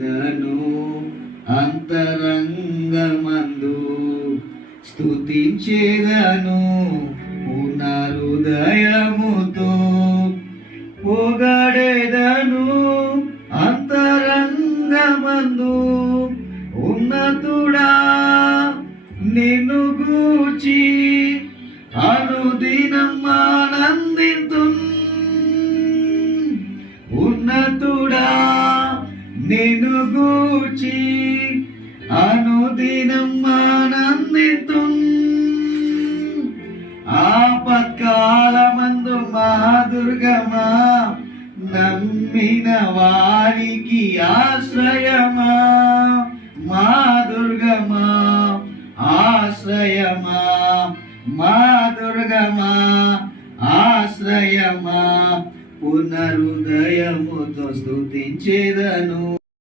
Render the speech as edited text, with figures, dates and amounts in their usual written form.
దను అంతరంగమందు స్తుతించేదను పునరుదయముతో పొగడేదను అంతరంగమందు ఉన్నతుడా నిన్ను గూర్చి అనుదినం ఆనందితున్ ఉన్నతుడా నిన్ను గూర్చి అనుదినం ఆనందితున్ ఆపత్కాలమందు మా దుర్గమా నమ్మిన వారికి ఆశ్రయమా మా దుర్గమా ఆశ్రయమా మా దుర్గమా ఆశ్రయమా పునరుదయముతో స్తుతించేదను.